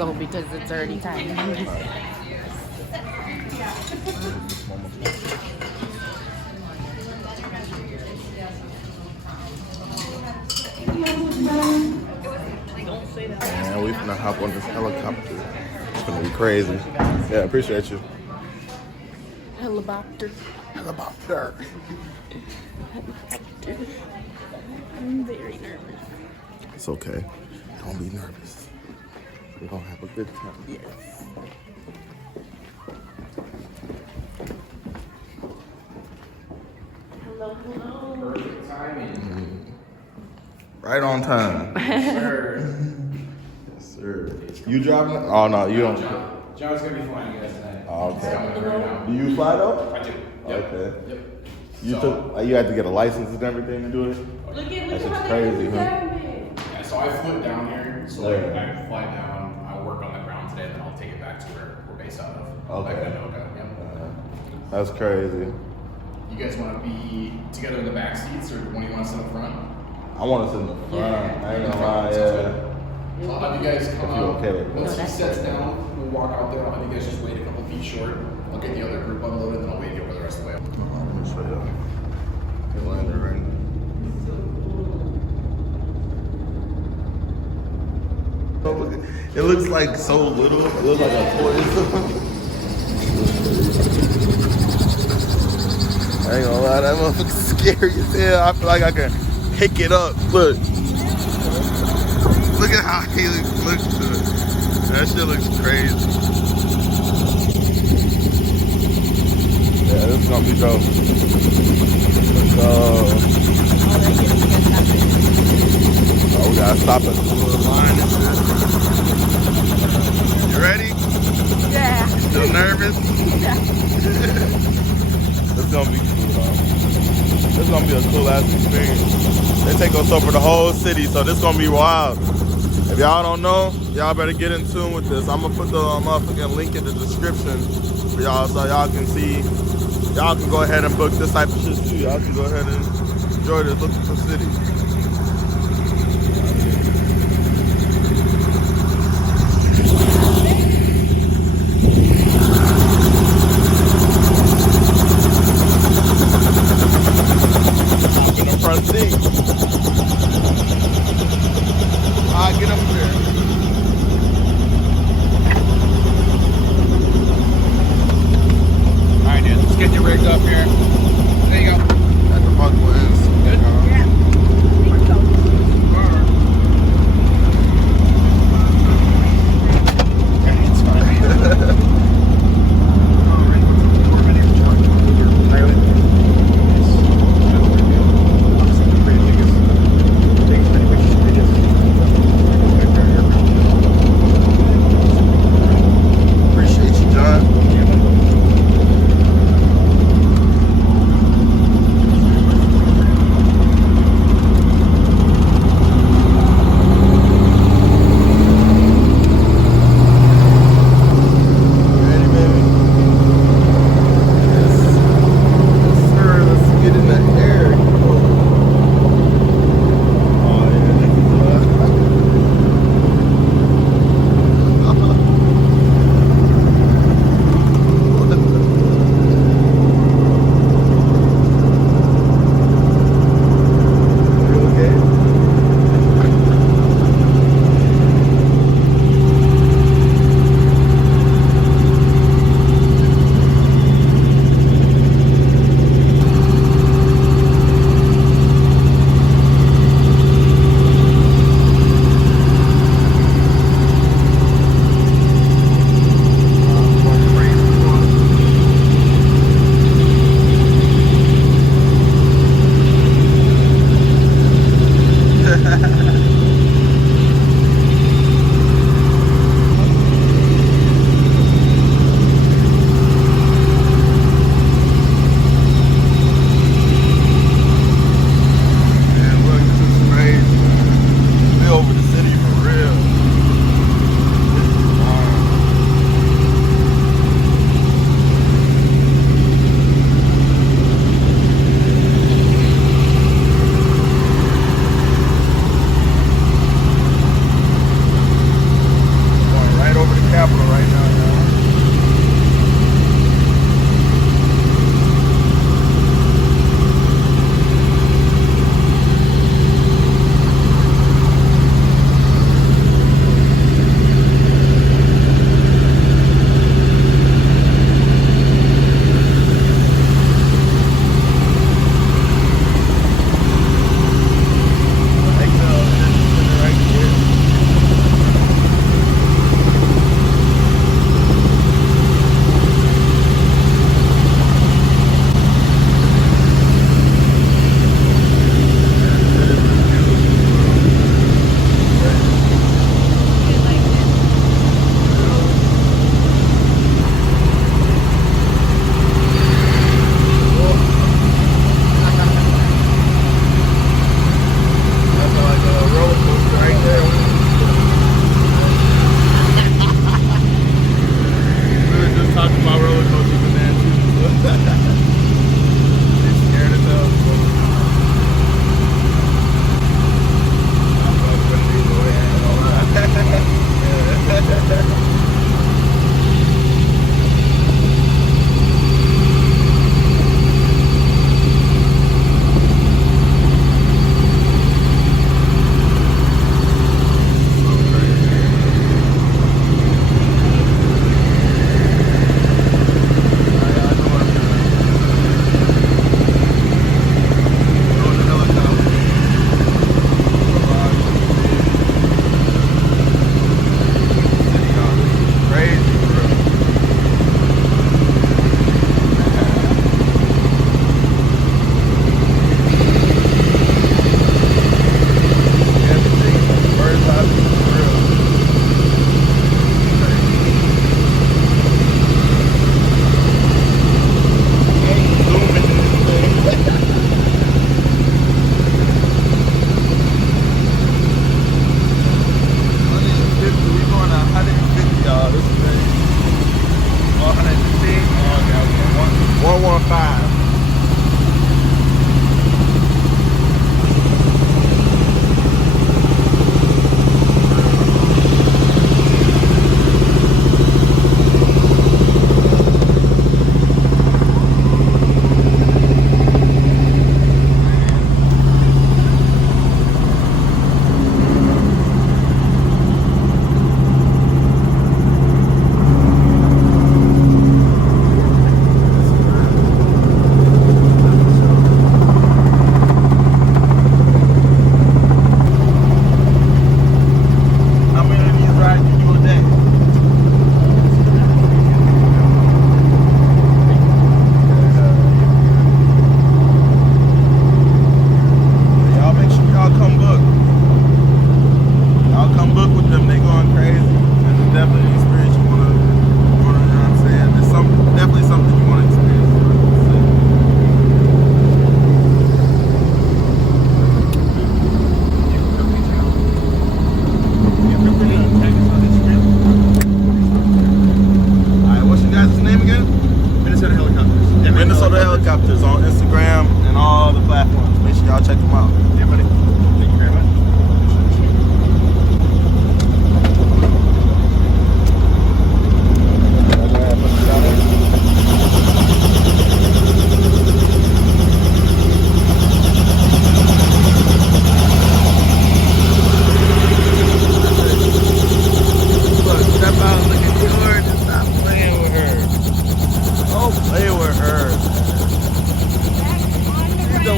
go because it's already time. Man, we finna hop on this helicopter. It's gonna be crazy. Yeah, appreciate you. Helicopter. Helicopter. I'm very nervous. It's okay. Don't be nervous. We're gonna have a good time. Yes. Hello, hello. Perfect timing. Right on time. Sir. Yes, sir. You driving? Oh no, you don't. John's gonna be flying you guys tonight. Oh, He's okay. coming right now. Do you fly though? I do. Yep. Okay. Yep. You So- you had to get a license and everything to do it? That's just crazy, huh? Yeah, so I flew down here. So Yeah. I fly down. I'll work on the ground today, and then I'll take it back to where we're based out of. Okay. Like Anoka. Yep. That's crazy. You guys want to be together in the back seats, or one you want to sit up front? I want to sit in the front. I ain't gonna lie, yeah. So I'll have you guys come If you're out. okay with Once that. he sets down, we'll walk out there. I'll have you guys just wait a couple feet short. I'll get the other group unloaded, then I'll wait here for the rest of the way. Let me show you. Get landed right. It looks like so little. It looks like a toy. I ain't gonna lie, that motherfucker's scary as hell. I feel like I can pick it up. Look. Look at how he looks to it. That shit looks crazy. Yeah, this is gonna be dope. Let's go. Oh, we gotta stop at the little line. You ready? Yeah. Still nervous? Yeah. It's gonna be cool though. It's gonna be a cool ass experience. They take us over the whole city, so this gonna be wild. If y'all don't know, y'all better get in tune with this. I'm gonna put the motherfucking link in the description for y'all so y'all can see. Y'all can go ahead and book this type of shit too. Y'all can go ahead and enjoy this beautiful city. Front seat. Get up there. All right, dude. Let's get you rigged up here. There you go. Got the fuck wins. Good. Yeah. Let's go. Okay, it's fine.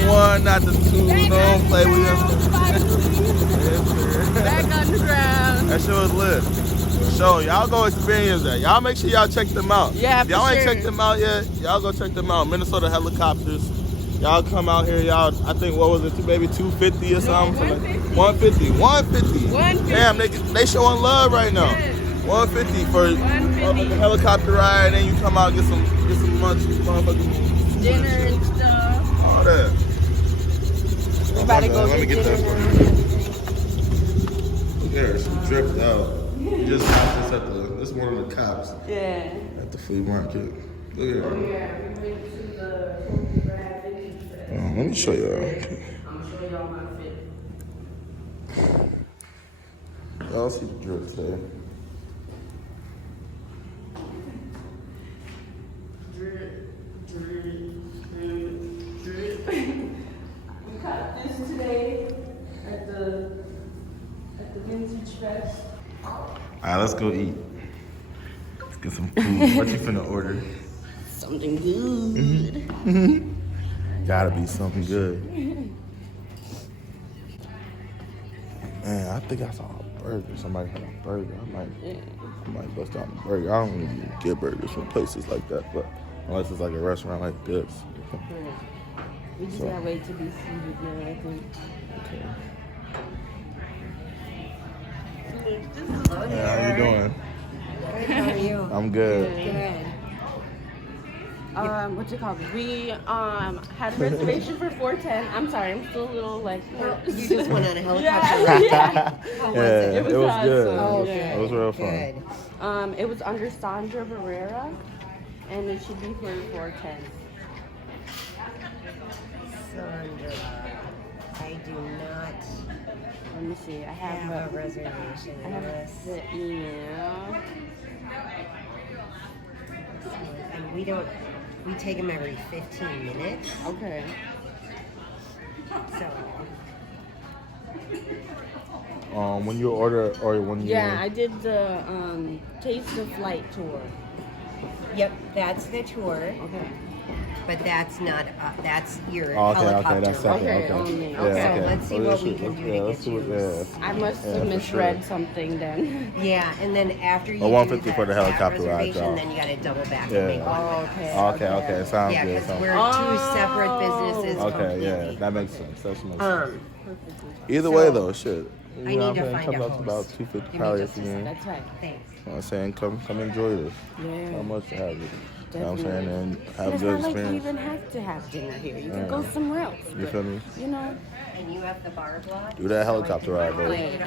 the one, not the two. Don't play with him. Back underground. That shit was lit. So y'all go experience that. Y'all make sure y'all check them out. Yeah, if y'all for ain't sure. checked them out yet, y'all go check them out. Minnesota Helicopters. Y'all come out here, y'all. I think what was it, maybe 250 or something? 150. 150. 150. Damn, they showing love right now. 150 for a helicopter ride, and you come out get some lunch, motherfucking Dinner and stuff. all that. We about to go Let me get that for dinner. you. Look at her, she dripped out. You just got this at the. This is one of the cops Yeah. at the flea market. Look at her. Let me show y'all. I'm gonna show y'all my fit. Y'all see the drip today. Drip. We caught this today at the Vintage Fest. Alright, let's go eat. Let's get some food. What you finna order? Something good. Gotta be something good. Man, I think I saw a burger. Somebody had a burger. I might bust out a burger. I don't really get burgers from places like that, but unless it's like a restaurant like this. We just So. gotta wait to be seated now, I think. Okay. Hello Yeah, how you doing? Good, how are you? I'm good. Good. What's it called? We had a reservation for 4:10. I'm sorry, I'm still a little like. You just went on a helicopter Yeah, ride. yeah. How was Yeah, it? it was good. awesome. Oh, Yeah. It was real fun. Good. It was under Sandra Barrera, and it should be for 4:10. Sandra, I do not Let me see. I have have a reservation I have list. the email. And we take them every 15 minutes. Okay. So, When you order or when you Yeah, I did the Taste of Flight tour. yep, that's the tour, Okay. but that's not, that's your Oh, okay, helicopter that's ride. separate. Okay, Okay. only. Yeah, So okay. let's see Well, what we let's- can do yeah, to let's get see what- you. yeah. I must Yeah, have for misread sure. something then. Yeah, and then after you Well, do 150 for the that helicopter ride, reservation, y'all. then you gotta double back Yeah. and make one. Oh, okay. Okay. Sounds Yeah, good. because Sounds we're two separate businesses. Okay, completely. yeah, that makes sense. That makes sense. Either so way, though, shit. You I know need what I'm to saying? find Comes a out to about host. 250 Give me probably just at a the end. That's right. Thanks. You know what I'm saying? Come enjoy this. Yeah. How much to have it. You know what I'm saying? Definitely. And have a It's good not like you experience. even have to have dinner here. You can go somewhere else. You but, feel me? You know? And you have the bar block? Do that helicopter ride, baby.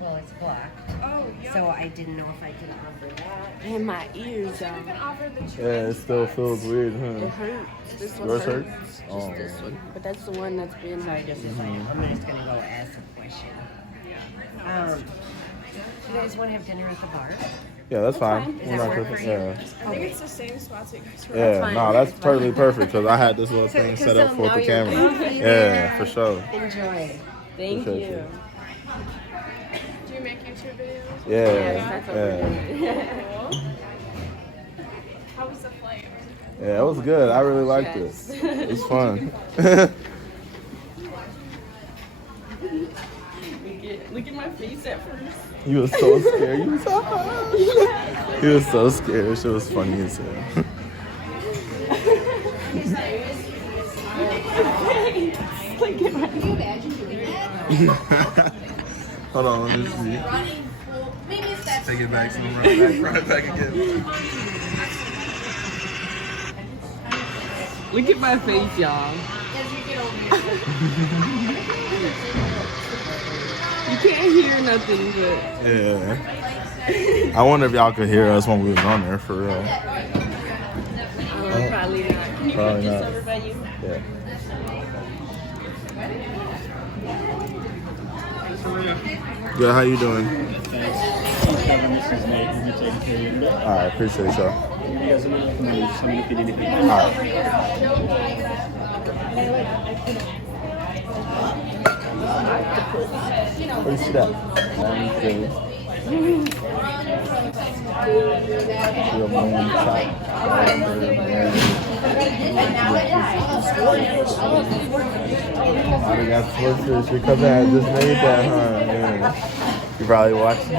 Well, it's blocked. Oh, So I didn't know if I could offer that. And my ears, Yeah, it still feels weird, it huh? hurts. This one Yours hurts. hurts? Just Oh. this one. But that's the one that's been like. I'm just gonna go ask a question. You guys want to have dinner at the bar? Yeah, that's fine. fine. Does We're that not work tripping. for you? Yeah. I think it's the same spots that you guys were. Yeah, fine. no, that's That's totally perfect because I had this little So- thing 'cause set up now for the you're camera. comfy Yeah, there. for sure. Enjoy. Thank Appreciate you. you. Do you make YouTube videos? Yeah, That's what we're yeah. doing. How was the flight? Yeah, it was good. I really liked Yes. it. It was fun. Look at my face at first. You was so scared. You was so He was so scared. Shit was funny as hell. Hold on, let me see. Take it back, so I'm right back again. Look at my face, y'all. You can't hear nothing, but Yeah. I wonder if y'all could hear us when we was on there for real. probably not. Can you Probably put this not. over by you? Yeah. Good, how you doing? This is Nate. We'll be taking care of you in a bit. Alright, appreciate y'all. You guys will be somebody if you need anything. Alright. Where you see that? Real moon shot. Oh, they got swordfish. Your cousin had just made that, huh? Yeah. You probably watching.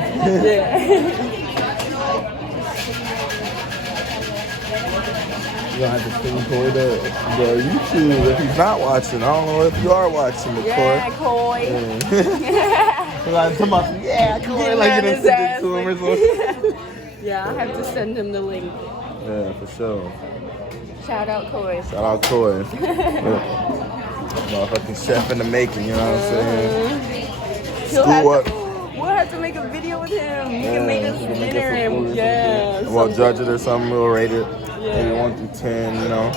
You're gonna have to sing for the YouTube if he's not watching. I don't know if you are watching, of Yeah, course. Coy. Like, yeah, Coy. Like you done send it to him or something. Yeah, I have to send him the link. Yeah, for sure. Shout out Coy. Shout out Coy. Motherfucking chef in the making, you know what I'm saying? We'll have to make a video with him. He can make us dinner and We'll judge it or something. We'll rate it. Yeah. Maybe 1 through 10, you know.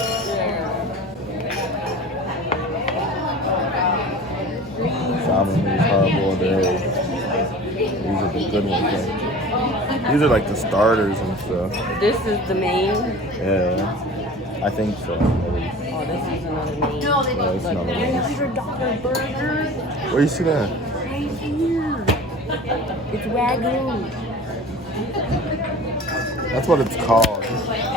Salmon is hard-boiled eggs. These are the good ones. Like. These are like the starters and stuff. This is the main. Yeah, I think so. At least. Oh, this is another main. Yeah, it's another one. $100 burgers. Where you see that? Right here. It's Wagyu. That's what it's called.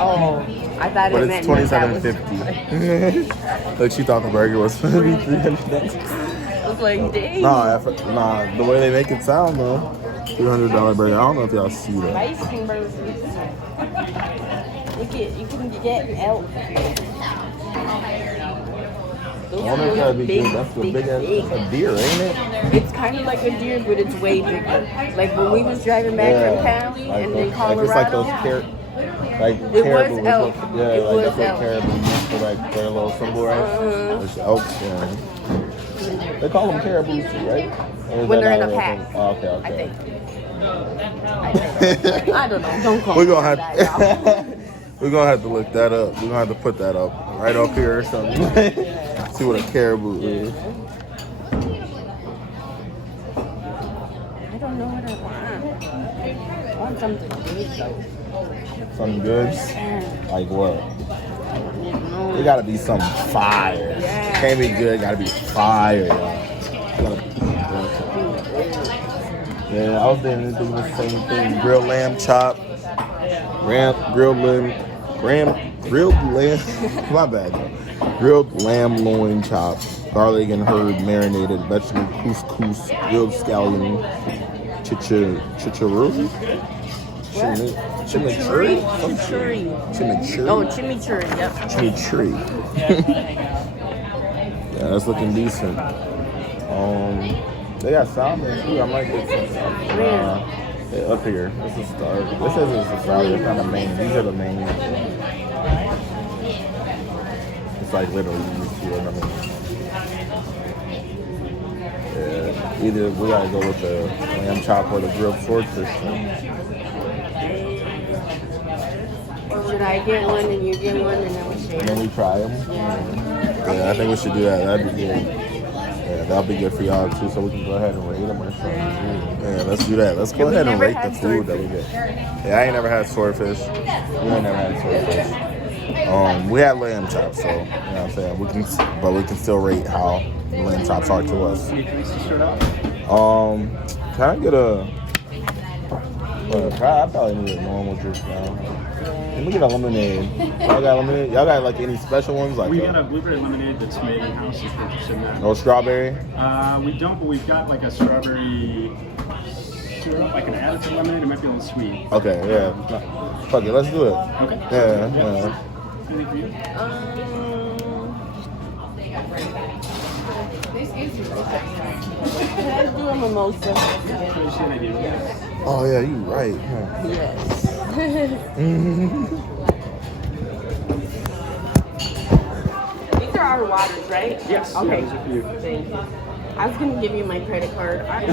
Oh, I thought But it it's meant $27.50. Like she thought the burger was gonna be $300. I was like, dang. Nah, the way they make it sound though. $300 burger. I don't know if y'all see that. Bison burgers. You can get an elk. I wonder if that'd be good. That's the big ass. That's a deer, ain't it? It's kind of like a deer, but it's way bigger. Like when we was driving back from Cali like and those, in Colorado. Like it's like those It caribou. was elk. Yeah, It like was that's what elk. caribou means for like their little symbol, right? It's elks, yeah. They call them caribou too, right? Or is When that they're in not a real pack. thing? Oh, okay. I don't know. Don't call We're me gonna that, have y'all. we're gonna have to look that up. We're gonna have to put that up right up here or something. See what a caribou is. I don't know what I want something good though. Something good? Like what? No. It gotta be something fire. Yeah. Can't be good, it gotta be fire, y'all. Yeah, I was thinking the same thing. Grilled lamb chop, grilled lamb, my bad. Grilled lamb loin chop, garlic and herb marinated, vegetable couscous, grilled scallion, chimichurri. Chimichurri. Oh, chimichurri. Yep. Chimichurri. Yeah, that's looking decent. They got salmon too. I might get some salmon. Yeah, up here. This is start. This says it's a salad. It's not a main. These are the main. It's like literally these two are the main. Yeah. Either we gotta go with the lamb chop or the grilled swordfish. Should I get one and you get one and then we share? And then we try them. Yeah, I think we should do that. That'd be good. Yeah, that'll be good for y'all too, so we can go ahead and rate them or something. Yeah, let's do that. Let's go ahead and rate the food that we get. Yeah, I ain't never had swordfish. We ain't never had swordfish. We had lamb chops, so you know what I'm saying. We can still rate how the lamb chops are to us. Can I get a? I probably need a normal juice now. Let me get a lemonade. Y'all got lemonade? Y'all got like any special ones? Like We got a blueberry lemonade that's made in house. If you're interested in that. no strawberry? We don't, but we've got like a strawberry syrup. I can add it to lemonade. It might be a little sweet. Okay, yeah. No, fuck it, let's do it. Okay. Yeah. Anything for you? Can I do a mimosa? Just an idea. Oh yeah, you right. Huh. Yes. These are our waters, right? Yes. Okay. Yeah, those are for you. Thank you. I was gonna give you my credit card. I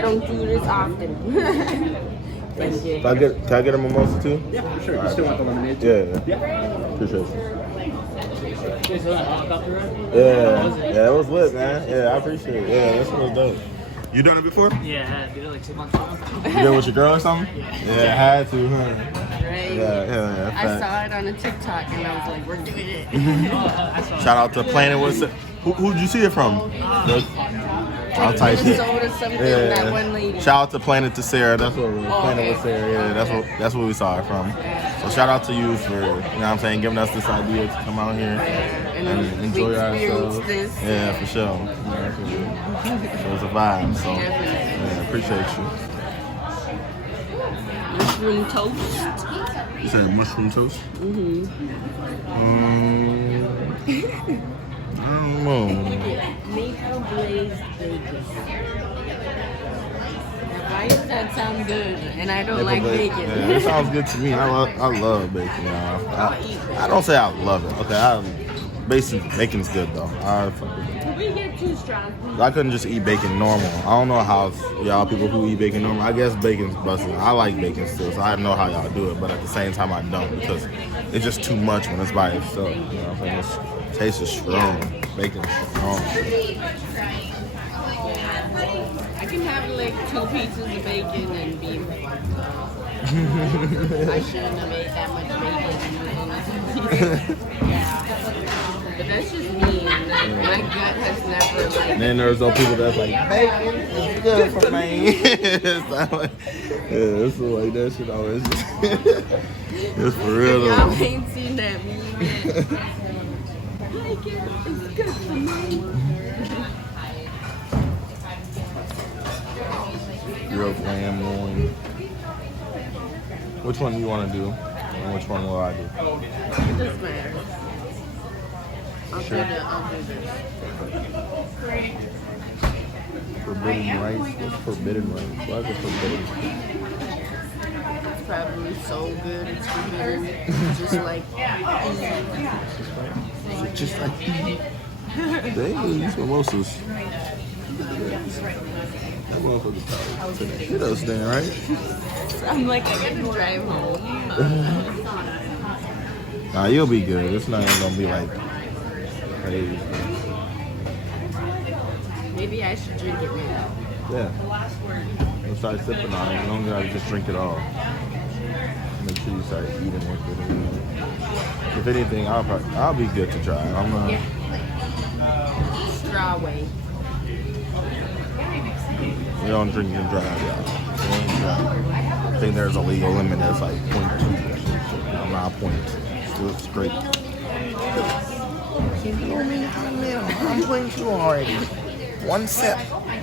don't do this often. Thank you. Can I get a mimosa too? Yeah, for sure. You still want the lemonade too? Yeah. Appreciate it. Yeah, Yeah, it was lit, man. Yeah, I appreciate it. Yeah, this was dope. You done it before? I did it like 2 months ago. You did it with your girl or something? Yeah, I had to, huh? Right. Yeah. I saw it on a TikTok and I was like, we're doing it. Shout out to Planet. Who'd you see it from? I'll type it. Minnesota something, that one lady. Shout out to Planet to Sarah. That's what Planet with Sarah. Yeah, that's what we saw it from. So shout out to you for, you know what I'm saying, giving us this idea to come out here and enjoy ourselves. This. Yeah, for sure. Yeah, so it's a vibe. So yeah, appreciate you. Mushroom toast. You said mushroom toast? Mm-hmm. I don't know. Maple glazed bacon. Why does that sound good? And I don't like bacon. Yeah, it sounds good to me. I love bacon, y'all. I don't say I love it. Okay, bacon's good though. We get too strong. I couldn't just eat bacon normal. I don't know how y'all people who eat bacon normal. I guess bacon's busted. I like bacon still, so I know how y'all do it. But at the same time, I don't because it's just too much when it's by itself. You know what I'm saying? It tastes is strong. Bacon's strong. I can have like 2 pieces of bacon and be fucked up. I shouldn't have made that much bacon. But that's just me. My gut has never like. And then there's those people that's like, bacon is good for me. It's not like, yeah, it's like that shit always. It's for real though. Y'all ain't seen that meme yet. Bacon is good for me. Grilled lamb loin. Which one do you want to do? And which one will I do? It doesn't matter. I'll do this. Forbidden rice? What's forbidden rice? Why is it forbidden? It's probably so good. It's forbidden. Just like Just like dang, these mimosas. That motherfucker probably hit us then, right? I'm like, I gotta drive home. Nah, you'll be good. It's not even gonna be like crazy. Maybe I should drink it now. Yeah. We'll start sipping on it. You don't gotta just drink it all. Make sure you start eating with it. If anything, I'll be good to try. I'm Strawway. You don't drink and drive, y'all. I think there's a legal limit that's like 0.2. I'm not 0.2. So it's great. I'm 0.2 already. One sip. My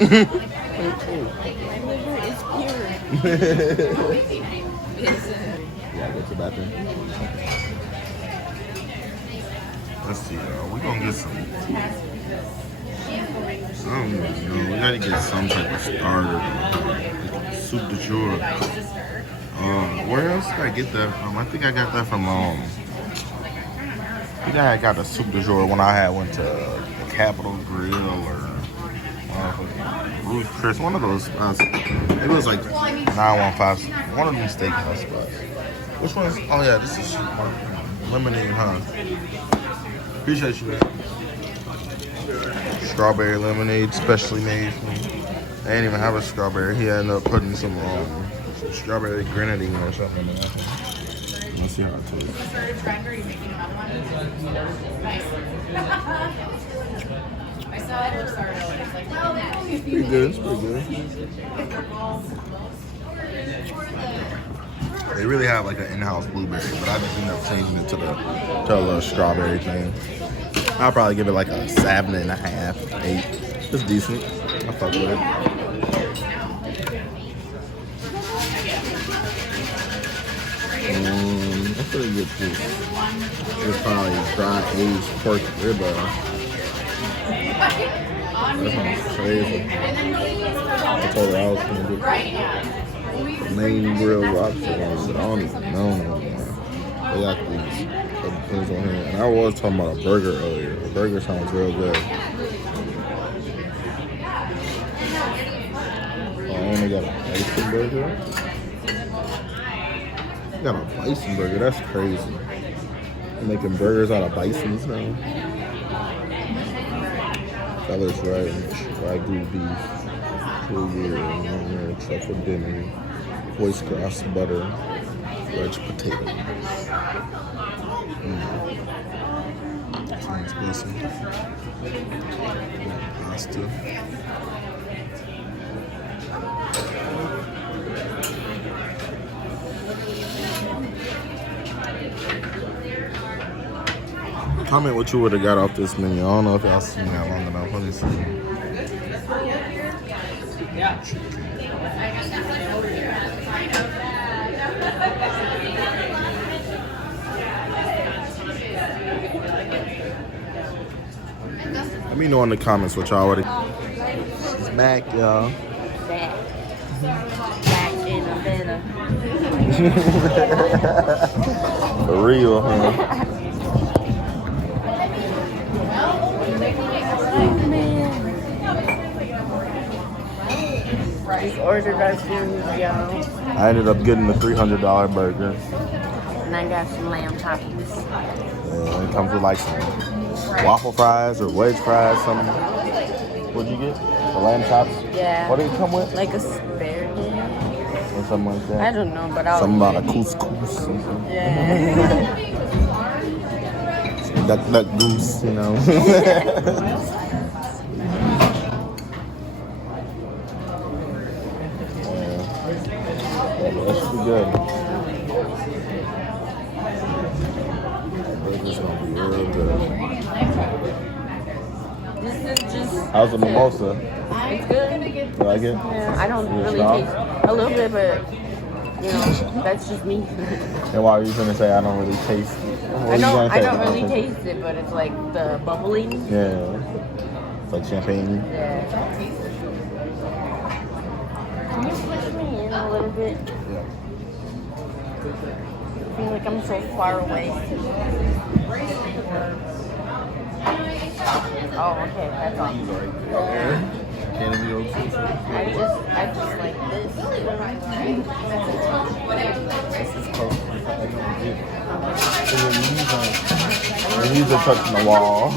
liver is pure. Yeah, go to the bathroom. Let's see, y'all. We're gonna get some. I don't know. We gotta get some type of starter. Soup de jour. Where else did I get that from? I think I got that from I think I got the soup de jour when I went to Capitol Grill or Ruth Chris. One of those. It was like 915. One of them steakhouse spots. Which one is? Oh yeah, this is lemonade, huh? Appreciate you. Strawberry lemonade, specially made for me. I didn't even have a strawberry. He ended up putting some strawberry grenadine or something in there. Let's see how it tastes. Pretty good. It's pretty good. They really have like an in-house blueberry, but I just ended up changing it to a little strawberry thing. I'll probably give it like a 7.5, 8. It's decent. I fuck with it. That's pretty good too. It's probably dry aged pork ribeye. That sounds crazy. I told her I was gonna do main grill lobster rolls, but I don't even know no more. They got these things on here. And I was talking about a burger earlier. A burger sounds real good. Oh, and they got a bison burger. They got a bison burger. That's crazy. They're making burgers out of bisons now. Fellas Wagyu beef, truffle dinner, voice grass butter, wedge potato. Sounds decent. Pasta. Comment what you would have got off this menu. I don't know if y'all seen that long enough. Let me see. Yeah. Let me know in the comments what y'all would have. She's back, y'all. Back in the better. For real, huh? Just ordered our food, y'all. I ended up getting the $300 burger. And I got some lamb toppings. And it comes with like some waffle fries or wedge fries, something. What'd you get? The lamb chops? Yeah. What did it come with? Like asparagus. Or something like that? I don't know, but I'll Something eat about a it. couscous. Yeah. Duck goose, you know. That should be good. Burger's gonna be real good. This is just. How's the mimosa? It's good. You like it? Yeah, I don't Is it really strong? taste a little bit, but you know, that's just me. And why were you gonna say I don't really taste it? What I you gonna say? don't really taste it, but it's like the bubbling. Yeah. It's like champagne. Yeah. Can you push me in a little bit? I feel like I'm so far away. Oh, okay, that's all. Can't be okay. I just like this. Your knees are touching the wall.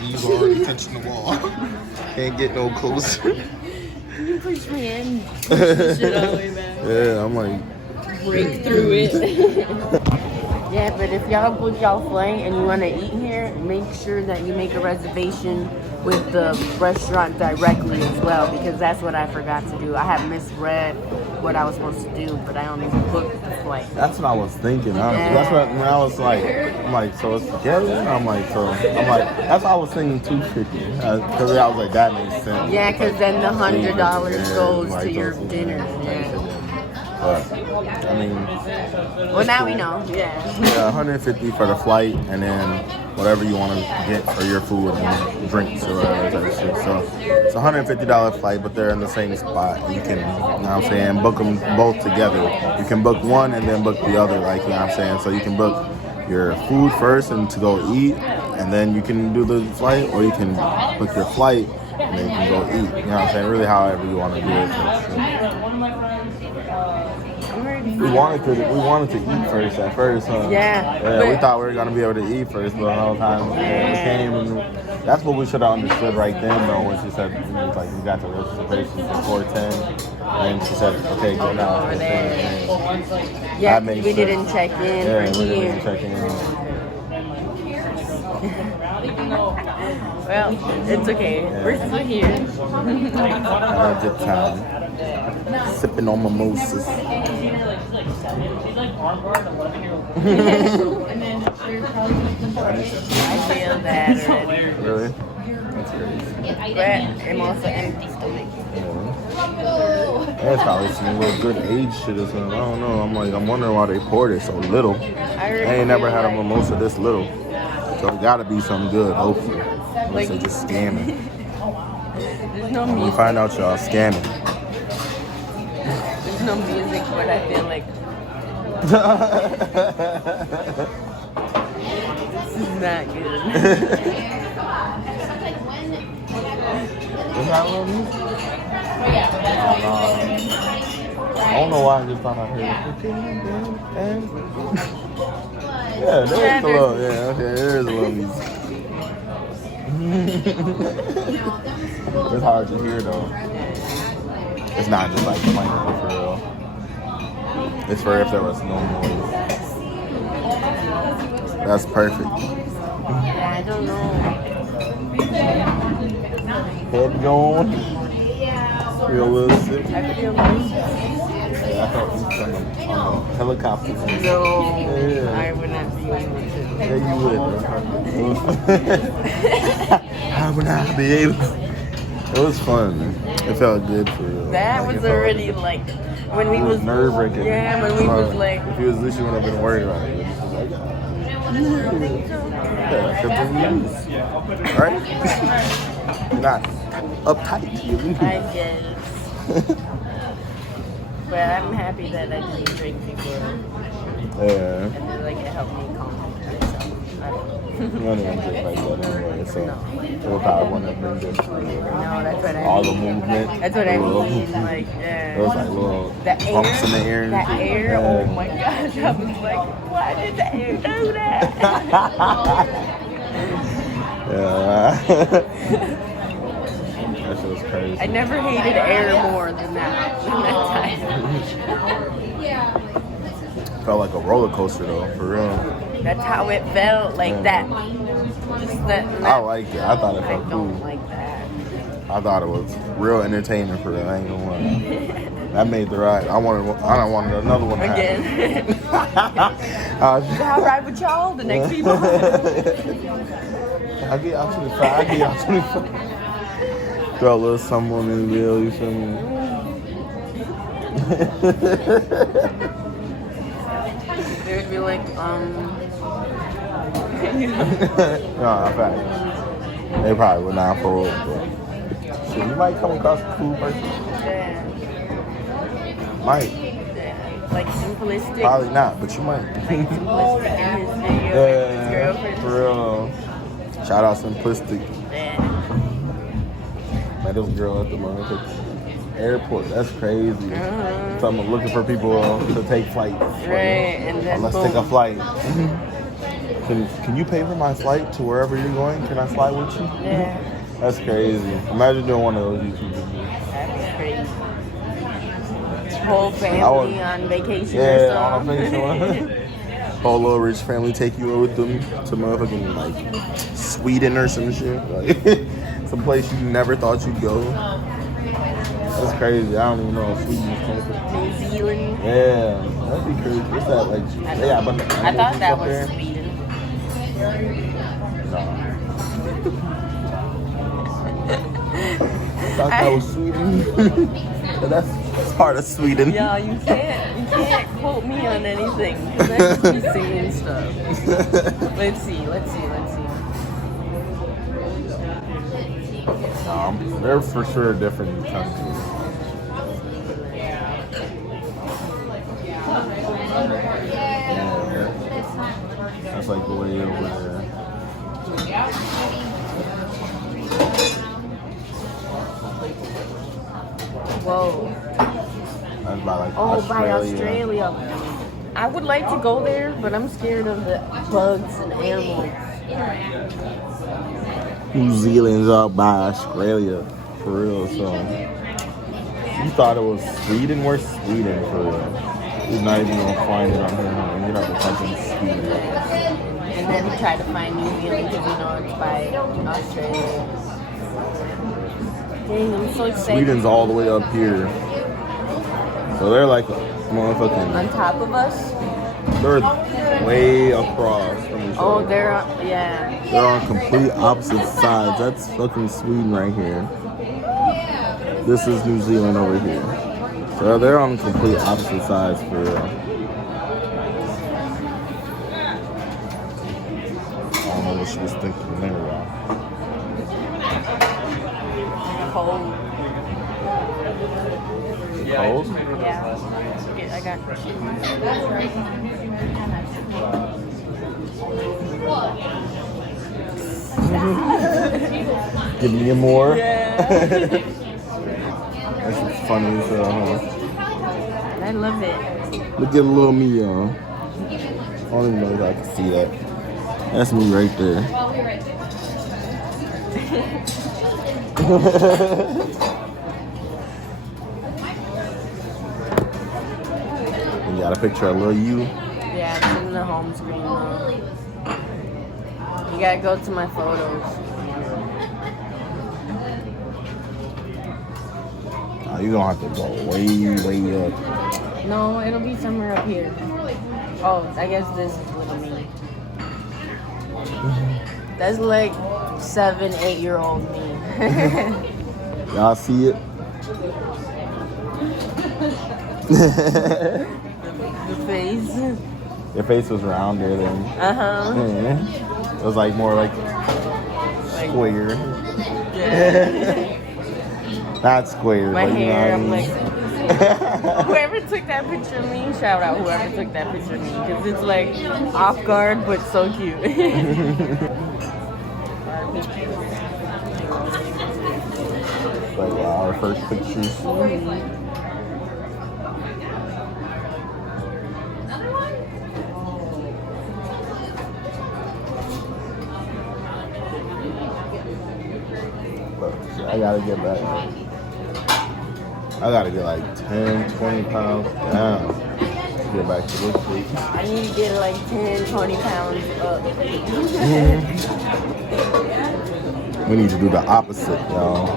Knees are already touching the wall. Can't get no closer. You push me in. Push the shit all the way back. Yeah, I'm like, Break through it. Yeah, but if y'all book y'all flight and you want to eat here, make sure that you make a reservation with the restaurant directly as well, because that's what I forgot to do. I have misread what I was supposed to do, but I only booked the flight. that's what I was thinking. Honestly. Yeah. That's what when I was like, I'm like, so it's together. I'm like, that's why I was thinking 250 because I was like, that makes sense. Yeah, because then the $100 Yeah, goes like to your those- dinner. Yeah. But I mean, Well, now we know. Yeah. yeah, 150 for the flight, and then whatever you want to get for your food and drinks or whatever type of shit. So it's a $150 flight, but they're in the same spot. You can, you know what I'm saying, book them both together. You can book one and then book the other, like, you know what I'm saying. So you can book your food first and to go eat, and then you can do the flight, or you can book your flight and then you can go eat. You know what I'm saying? Really, however you want to do it. We wanted to eat first at first, huh? Yeah, Yeah, we but- thought we were gonna be able to eat first, but the whole time we came, and that's what we should have understood right then, though. When she said, it was like, we got the reservation for 4:10, and then she said, okay, go now. Over there. That Yeah, makes we sense. didn't check in Yeah, for we here. didn't check in. Well, it's okay. We're still here. Had a good time. Sipping on mimosas. I feel that already. Really? That's crazy. But I'm also empty stomach. That's probably some little good age shit or something. I don't know. I'm wondering why they poured it so little. I ain't never had a mimosa this little. So it gotta be something good, hopefully. Unless they just scamming. There's no When we music. find out y'all scamming. There's no music, but I feel like this is not good. Is that real music? I don't know why I just thought I heard it. Yeah, there's a little, yeah, okay, there is a little music. It's hard to hear though. It's not just like playing it for real. It's for if there was no noise. That's perfect. Yeah, I don't know. Head going. Feel a little sick. I feel like Yeah, felt you from on a helicopter. No, Yeah. I would not be able to. Yeah, you would. I would not be able to. It was fun. It felt good for real. That Like, was it felt already like when we it was nerve wracking. Yeah, when we was like. If you was this, you wouldn't have been worried about it. Yeah, 'cause then you lose. Right? You're not uptight. You lose. I guess. But I'm happy that I didn't drink before. Yeah. And then, like, it helped me calm myself. I don't know. You don't even drink like that anyway, so it would probably want to bring this No, that's what I all mean. the movement. That's what I little- mean. Like, It yeah. was like little The bumps in the air. air, and that shit. air, Yeah. oh my gosh, I was like, why did the air do that? Yeah. That shit was crazy. I never hated air more than that time. Felt like a roller coaster though, for real. That's how it felt, like that. Just that. I liked it. I thought it I felt cool. don't like that. I thought it was real entertainment for real. I ain't gonna lie. That made the ride. I wanted another one to happen. Again. I'll I'll ride with y'all the next few months. I'll get out to the front. I'll get out to the front. Throw a little something on the wheel, you feel me? They'd be like, Nah, fact. They probably would not pull up, but shit, you might come across a cool person. yeah, Might. yeah, like simplistic. Probably not, but you might. Simplistic in his video. His Yeah, girlfriend. for real. Shout out Simplistic. Yeah. Met this girl at the motherfucking airport. That's crazy. Uh-huh. So I'm looking for people to take flights. Right, and then Let's boom. take a flight. Can you pay for my flight to wherever you're going? Can I fly with you? Yeah, That's crazy. Imagine doing one of those YouTube videos. that's crazy. Whole family I would- on vacation or Yeah, something. on a vacation. Whole little rich family take you with them to motherfucking like Sweden or some shit. Like some place you never thought you'd go. That's crazy. I don't even know if Sweden is close. New Zealand. Yeah, that'd be crazy. What's that like? Yeah, but I thought that was Sweden. No. I thought that was Sweden. But that's part of Sweden. Yeah, you can't quote me on anything because I just be saying stuff. Let's see. They're for sure different countries. Yeah, that's like the way over there. Whoa. That's by like Oh, by Australia. I would like to go there, but I'm scared of the bugs and animals. New Zealand's out by Australia, for real. So you thought it was Sweden? Where's Sweden, for real? You're not even gonna find it on here. Huh? You have to type in Sweden. And then try to find New Zealand because you know it's by Australia. Dang, I'm so excited. Sweden's all the way up here, so they're like On motherfucking. top of us? They're way across from each Oh, other. yeah. They're on complete opposite sides. That's fucking Sweden right here. This is New Zealand over here. So they're on complete opposite sides for real. I don't know what she was thinking there, y'all. Cold. Cold? Yeah. Okay, I got Give me more. Yeah. That's funny as hell, huh? I love it. Look at little me, y'all. I don't even know if I can see that. That's me right there. You got a picture of little you? Yeah, it's in the home screen though. You gotta go to my photos. Oh, you gonna have to go way, way up. No, it'll be somewhere up here. Oh, I guess this is little me. That's like 7, 8-year-old me. Y'all see it? The face. Your face was rounder then. Uh-huh. Yeah. It was like more like square. Yeah. Not square. My but you know hair, what I I'm mean. like... Whoever took that picture of me, shout out whoever took that picture of me. Because it's like off guard, but so cute. Like our first pictures. Look, so I gotta get back. I gotta get like 10, 20 pounds down to get back to this weight. I need to get like 10, 20 pounds up. We need to do the opposite, y'all.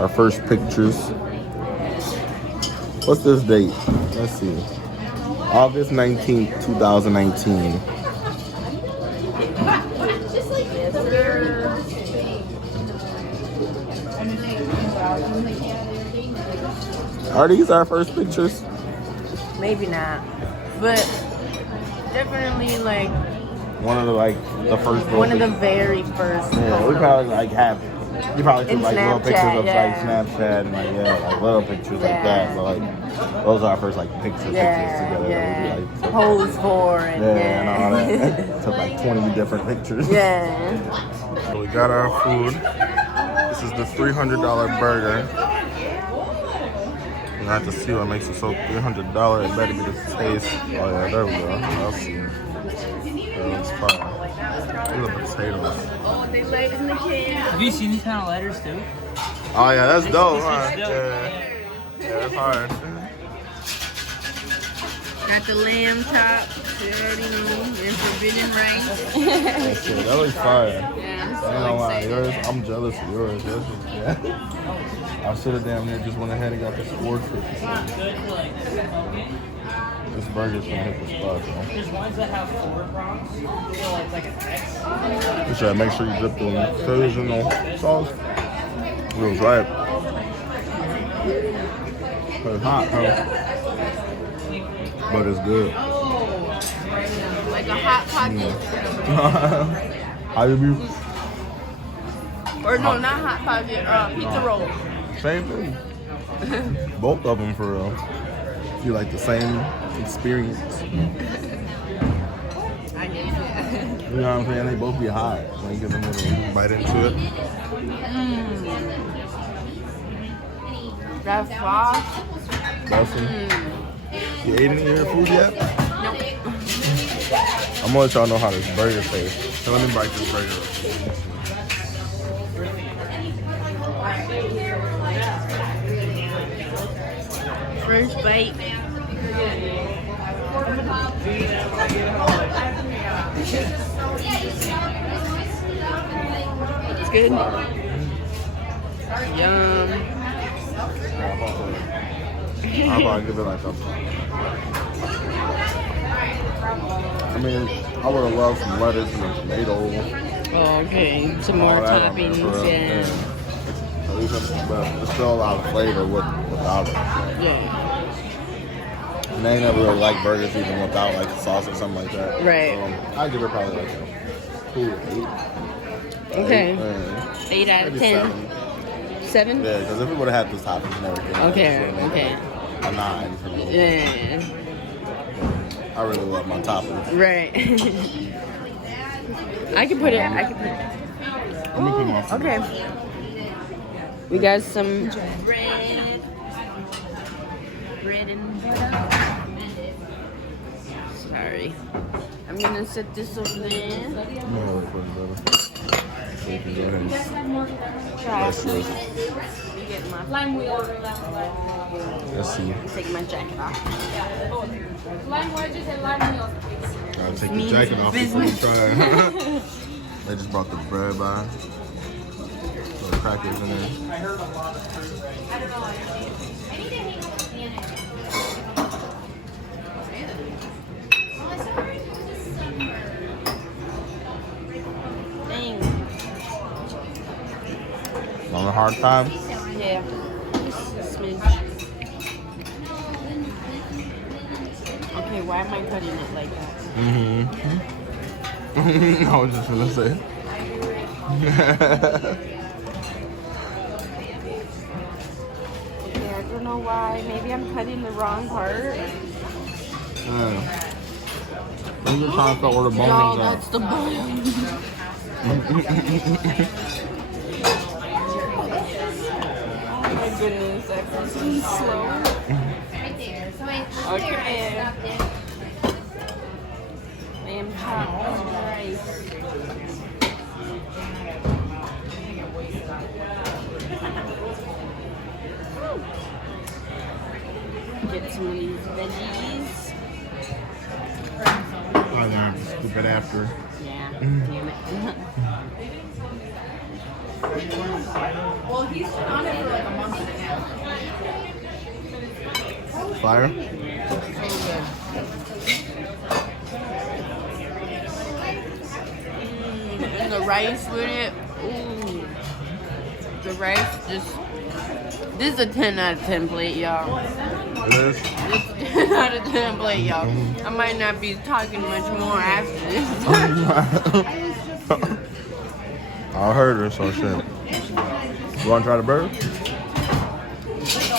Our first pictures. What's this date? Let's see. August 19th, 2019. Are these our first pictures? Maybe not. But definitely like One of the first one of the very first. Yeah, we probably like have. You probably took In like little pictures Snapchat, of yeah. like Snapchat and like like little pictures like that. But like those are our first like pictures together. Yeah. That we, like, took. Pose for and And all that. Took like 20 different pictures. Yeah. So we got our food. This is the $300 burger. I have to see what makes it so $300. It better be the taste. Oh yeah, there we go. I'll see. It's fine. Look at the potatoes. Oh, they laid in the can. Have you seen these kind of letters too? Oh yeah, that's dope, huh? It's dope. Yeah, that's hard. Got the lamb chop. You already know. And forbidden rice. That's it. That looks fire. Yeah, I'm I so don't know why. excited. Yours, I'm jealous of yours. Yeah. I should have damn near just went ahead and got the sport for This burger's gonna hit the spot, bro. There's ones that have 4 prongs, so like an X. You should make sure you dip the occasional sauce. It was right. It's hot, huh? But it's good. Like a hot pocket. How you be? Or no, not hot pocket. Pizza roll. Same thing. Both of them for real. You like the same experience. I get it. You know what I'm saying? They both be hot. When you get them little bite into it. That sauce. Awesome. You ate any of your food yet? Nope. I'm gonna let y'all know how this burger tastes. So let me bite this burger. First bite. It's good. Yum. I'll probably give it like a. I mean, I would have loved some lettuce and a tomato. Oh, okay. Some more all that on there toppings. for real. Yeah. At least it's still a lot of flavor without it. Yeah. And they never really like burgers even without like sauce or something like that. Right. So I'd give it probably like a 8. Okay. 8, 8 out of maybe 10. 7? Yeah, because if it would have had the toppings and everything. Okay, it would've made okay. it a 9 for me. Yeah. I really love my toppings. Right. I can put it. Let me put my food. Okay. We got some bread. Bread and butter. Sorry. I'm gonna set this over there. I'm gonna wait for it, brother. So you can go ahead and Try slice yours. get my lime wheel. Let's see. Take my jacket off. Lime wedges and lime meals. Gotta take the Means jacket off before you business. try it. They just brought the bread by. So crackers in there. I heard a lot of fruit right Dang. On a hard time? Yeah. Just a smidge. Okay, why am I cutting it like that? I was just gonna say. Okay, I don't know why. Maybe I'm cutting the wrong part. I'm just trying to cut where the bone No, is at. that's the bone. Oh my goodness, that person's slow. Okay. And hot rice. Get some of these veggies. I'm gonna scoop it after. Yeah, damn it. Well, he's been on it for like a month and a half. Fire? And the rice with it. Ooh. The rice just. This is a 10 out of 10 plate, y'all. It is? This is a 10 out of 10 plate, y'all. I might not be talking much more after this. I heard her, so shit. You wanna try the burger?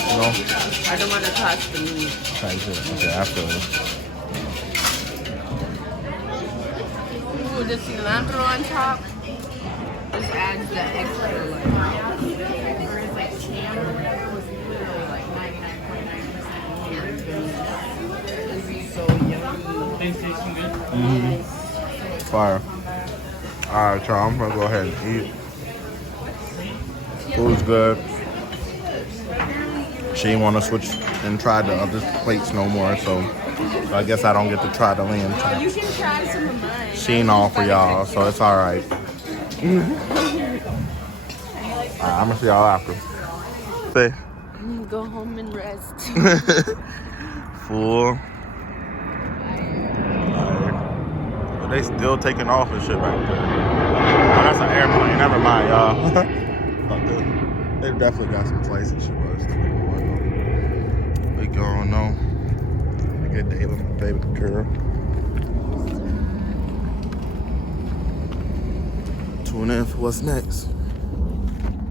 No? I don't want to touch the meat. Okay, shit. Okay, after this. Ooh, the cilantro on top. Just adds the extra like. Things tasting good. Fire. Alright, y'all, I'm gonna go ahead and eat. Food's good. She didn't want to switch and try the other plates no more, so I guess I don't get to try the lamb chops. You can try some of mine. She ain't all for y'all, so it's alright. Alright, I'm gonna see y'all after. Say. Go home and rest. Full. But they still taking off and shit back there. Oh, that's an airplane. Never mind, y'all. They definitely got some flights and shit. But it's still going on. We going on. A good day with my baby girl. Tune in for what's next.